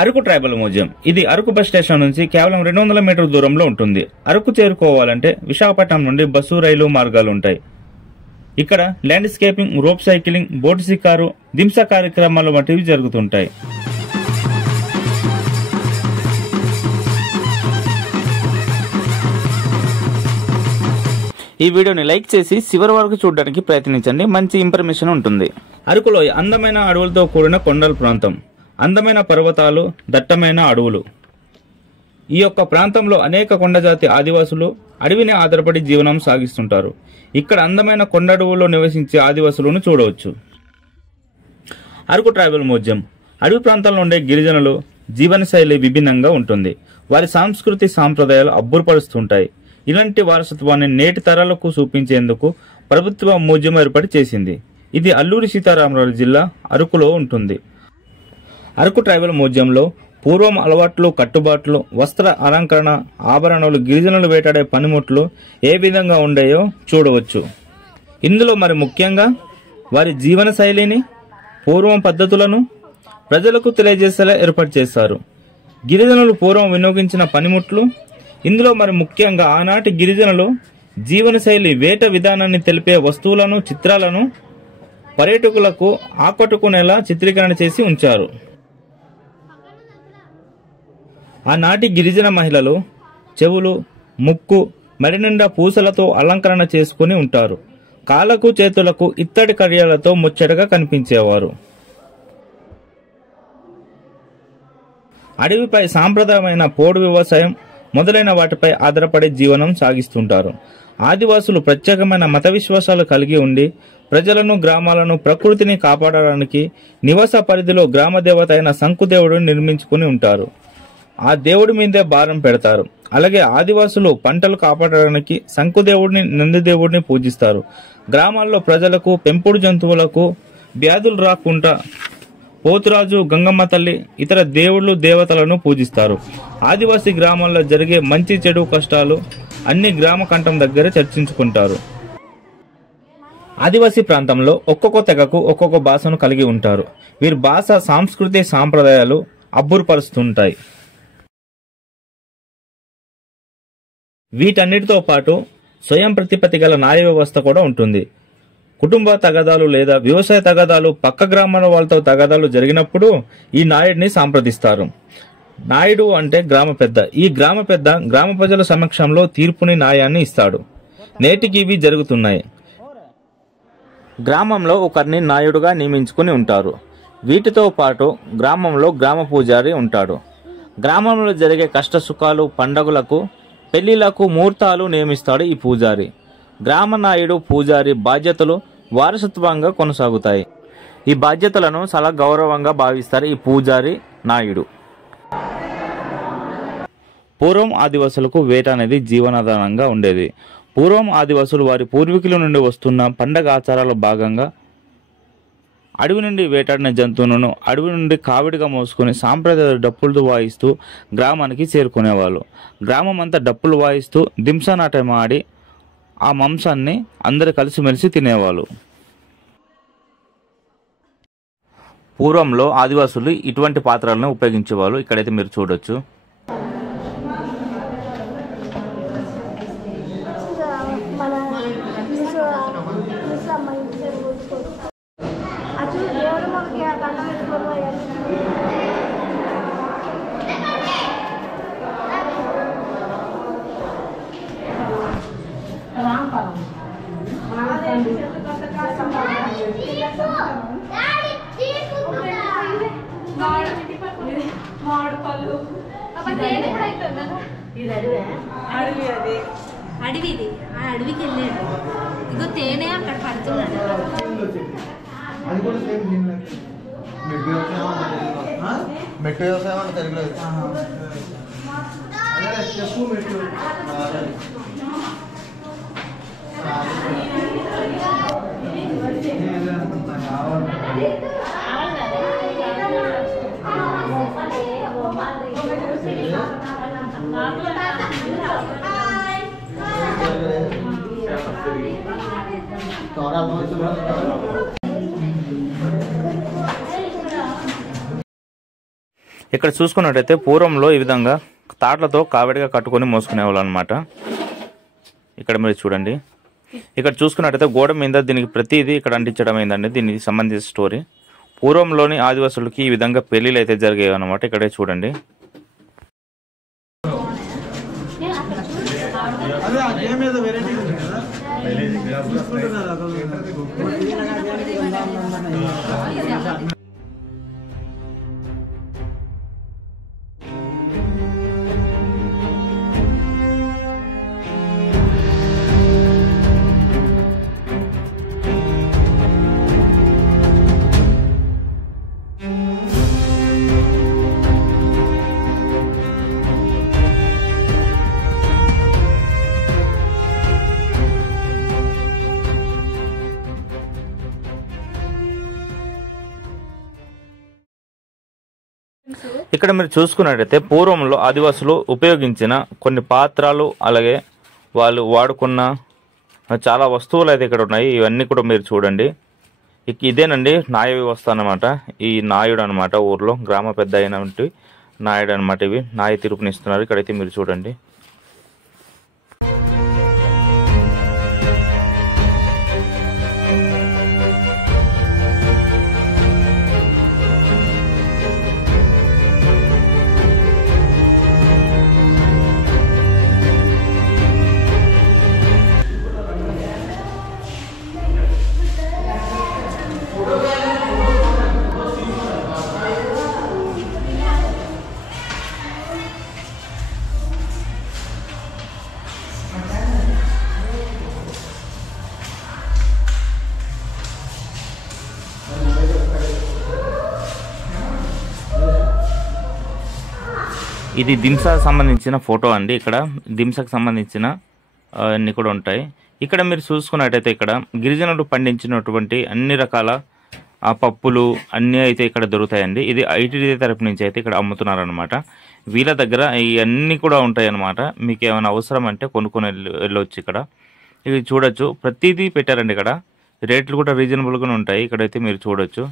Araku tribal museum. ఇది Araku bus station నుంచి కేవలం 200 మీటర్ల దూరంలో ఉంటుంది. అరకు చేరుకోవాలంటే విశాఖపట్నం నుండి బస్సు, రైలు మార్గాలు ఉంటాయి. ఇక్కడ ల్యాండ్స్కేపింగ్, రోప్ సైక్లింగ్, బోటు షికారు, దింస కార్యక్రమాలు వంటివి జరుగుతుంటాయి. ఈ వీడియోని లైక్ చేసి చివరి వరకు చూడడానికి ప్రయత్నించండి. మంచి ఇన్ఫర్మేషన్ ఉంటుంది. అరకులో అందమైన అడవులతో కూడిన కొండల ప్రాంతం, అందమైన పర్వతాలు, దట్టమైన అడవులు. ఈ యొక్క ప్రాంతంలో అనేక కొండజాతి ఆదివాసులు అడవిని ఆధారపడి జీవనం సాగిస్తుంటారు. ఇక్కడ అందమైన కొండ అడవుల్లో నివసించే ఆదివాసులను చూడవచ్చు. Araku tribal museum. అడవి ప్రాంతాల్లో ఉండే గిరిజనులు జీవనశైలి విభిన్నంగా ఉంటుంది. వారి సంస్కృతి సాంప్రదాయాలు అబ్బురపరుస్తుంటాయి. ఇలాంటి వారసత్వాన్ని నేటి తరాలకు చూపించేందుకు ప్రభుత్వ మ్యూజియం ఏర్పాటు చేసింది. ఇది అల్లూరి సీతారామరాజు జిల్లా అరకులో ఉంటుంది. అరకు ట్రైబల్ మ్యూజియంలో పూర్వం అలవాట్లు, కట్టుబాట్లు, వస్త్ర అలంకరణ, ఆభరణాలు, గిరిజనులు వేటాడే పనిముట్లు ఏ విధంగా ఉండేయో చూడవచ్చు. ఇందులో మరి ముఖ్యంగా వారి జీవన శైలిని, పూర్వం పద్ధతులను ప్రజలకు తెలియజేసేలా ఏర్పాటు చేశారు. గిరిజనులు పూర్వం వినియోగించిన పనిముట్లు. ఇందులో మరి ముఖ్యంగా ఆనాటి గిరిజనులు జీవనశైలి, వేట విధానాన్ని తెలిపే వస్తువులను, చిత్రాలను పర్యాటకులకు ఆకట్టుకునేలా చిత్రీకరణ చేసి ఉంచారు. ఆనాటి గిరిజన మహిళలు చెవులు, ముక్కు, మెడ నిండా పూసలతో అలంకరణ చేసుకుని ఉంటారు. కాళ్ళకు, చేతులకు ఇత్తడి కడియాలతో ముచ్చటగా కనిపించేవారు. అడవిపై సాంప్రదాయమైన పోడు వ్యవసాయం మొదలైన వాటిపై ఆధారపడి జీవనం సాగిస్తుంటారు. ఆదివాసులు ప్రత్యేకమైన మత విశ్వాసాలు కలిగి ఉండి ప్రజలను, గ్రామాలను, ప్రకృతిని కాపాడడానికి నివాస పరిధిలో గ్రామ దేవత అయిన శంకుదేవుడిని నిర్మించుకుని ఉంటారు. ఆ దేవుడి మీదే భారం పెడతారు. అలాగే ఆదివాసులు పంటలు కాపాడడానికి శంకుదేవుడిని, నందిదేవుడిని పూజిస్తారు. గ్రామాల్లో ప్రజలకు, పెంపుడు జంతువులకు వ్యాధులు రాకుండా పోతురాజు, గంగమ్మ తల్లి, ఇతర దేవుళ్ళు, దేవతలను పూజిస్తారు. ఆదివాసీ గ్రామాల్లో జరిగే మంచి, చెడు, కష్టాలు అన్ని గ్రామ కంఠం దగ్గర చర్చించుకుంటారు. ఆదివాసీ ప్రాంతంలో ఒక్కొక్క తెగకు ఒక్కొక్క భాషను కలిగి ఉంటారు. వీరి భాష, సంస్కృతి, సాంప్రదాయాలు అబ్బురపరుస్తుంటాయి. వీటన్నిటితో పాటు స్వయం ప్రతిపత్తి గల న్యాయ వ్యవస్థ కూడా ఉంటుంది. కుటుంబ తగాదాలు లేదా వ్యవసాయ తగాదాలు, పక్క గ్రామాల వాళ్ళతో తగాదాలు జరిగినప్పుడు ఈ నాయుడిని సంప్రదిస్తారు. నాయుడు అంటే గ్రామ పెద్ద. ఈ గ్రామ పెద్ద గ్రామ ప్రజల సమక్షంలో తీర్పుని, న్యాయాన్ని ఇస్తాడు. నేటికి ఇవి జరుగుతున్నాయి. గ్రామంలో ఒకరిని నాయుడుగా నియమించుకుని ఉంటారు. వీటితో పాటు గ్రామంలో గ్రామ పూజారి ఉంటాడు. గ్రామంలో జరిగే కష్ట సుఖాలు, పండగలకు, పెళ్లిళ్లకు ముహూర్తాలు నియమిస్తాడు ఈ పూజారి. గ్రామ నాయుడు, పూజారి బాధ్యతలు వారసత్వంగా కొనసాగుతాయి. ఈ బాధ్యతలను చాలా గౌరవంగా భావిస్తారు ఈ పూజారి, నాయుడు. పూర్వం ఆదివాసులకు వేట అనేది జీవనాధారంగా ఉండేది. పూర్వం ఆదివాసులు వారి పూర్వీకుల నుండి వస్తున్న పండగ ఆచారాల భాగంగా అడవి నుండి వేటాడిన జంతువులను అడవి నుండి కావిడిగా మోసుకుని సాంప్రదాయ డప్పులు వాయిస్తూ గ్రామానికి చేరుకునేవాళ్ళు. గ్రామం అంతా డప్పులు వాయిస్తూ దింసనాటం ఆడి ఆ మాంసాన్ని అందరు కలిసిమెలిసి తినేవాళ్ళు. పూర్వంలో ఆదివాసులు ఇటువంటి పాత్రలను ఉపయోగించేవాళ్ళు. ఇక్కడైతే మీరు చూడొచ్చు. అడవిది ఆ అడవికి వెళ్ళాడు. ఇగో తేనె అక్కడ పడుతున్నాడు. మెట్టు వ్యవసాయం అంటే తెలుగులో చెప్పు. మెట్టు ఇక్కడ చూసుకున్నట్టయితే పూర్వంలో ఈ విధంగా తాట్లతో కావడిగా కట్టుకొని మోసుకునేవాళ్ళు అనమాట. ఇక్కడ మీరు చూడండి. ఇక్కడ చూసుకున్నట్టయితే గోడ మీద దీనికి ప్రతిదీ ఇక్కడ అంటించడం అయిందండి. దీనికి సంబంధించిన స్టోరీ. పూర్వంలోని ఆదివాసులకి ఈ విధంగా పెళ్లిళ్ళు అయితే జరిగేవి అనమాట. ఇక్కడే చూడండి. ఇక్కడ మీరు చూసుకున్నట్టయితే పూర్వంలో ఆదివాసులు ఉపయోగించిన కొన్ని పాత్రలు, అలాగే వాళ్ళు వాడుకున్న చాలా వస్తువులు అయితే ఇక్కడ ఉన్నాయి. ఇవన్నీ కూడా మీరు చూడండి. ఇదేనండి నాయ వ్యవస్థ అనమాట. ఈ నాయుడు అనమాట, ఊర్లో గ్రామ పెద్ద అయినటువంటి నాయుడు అనమాట. ఇవి నాయ తీర్పునిస్తున్నారు. ఇక్కడైతే మీరు చూడండి. ఇది దింసాకు సంబంధించిన ఫోటో అండి. ఇక్కడ దింసాకు సంబంధించిన అన్నీ కూడా ఉంటాయి. ఇక్కడ మీరు చూసుకున్నట్టయితే ఇక్కడ గిరిజనులు పండించినటువంటి అన్ని రకాల పప్పులు అన్నీ అయితే ఇక్కడ దొరుకుతాయండి. ఇది ఐటీడీ తరపు నుంచి అయితే ఇక్కడ అమ్ముతున్నారనమాట. వీళ్ళ దగ్గర ఇవన్నీ కూడా ఉంటాయి అన్నమాట. మీకు ఏమైనా అవసరం అంటే కొనుక్కొని వెళ్ళొచ్చు. ఇక్కడ ఇది చూడొచ్చు, ప్రతిదీ పెట్టారండి. ఇక్కడ రేట్లు కూడా రీజనబుల్గానే ఉంటాయి. ఇక్కడైతే మీరు చూడొచ్చు.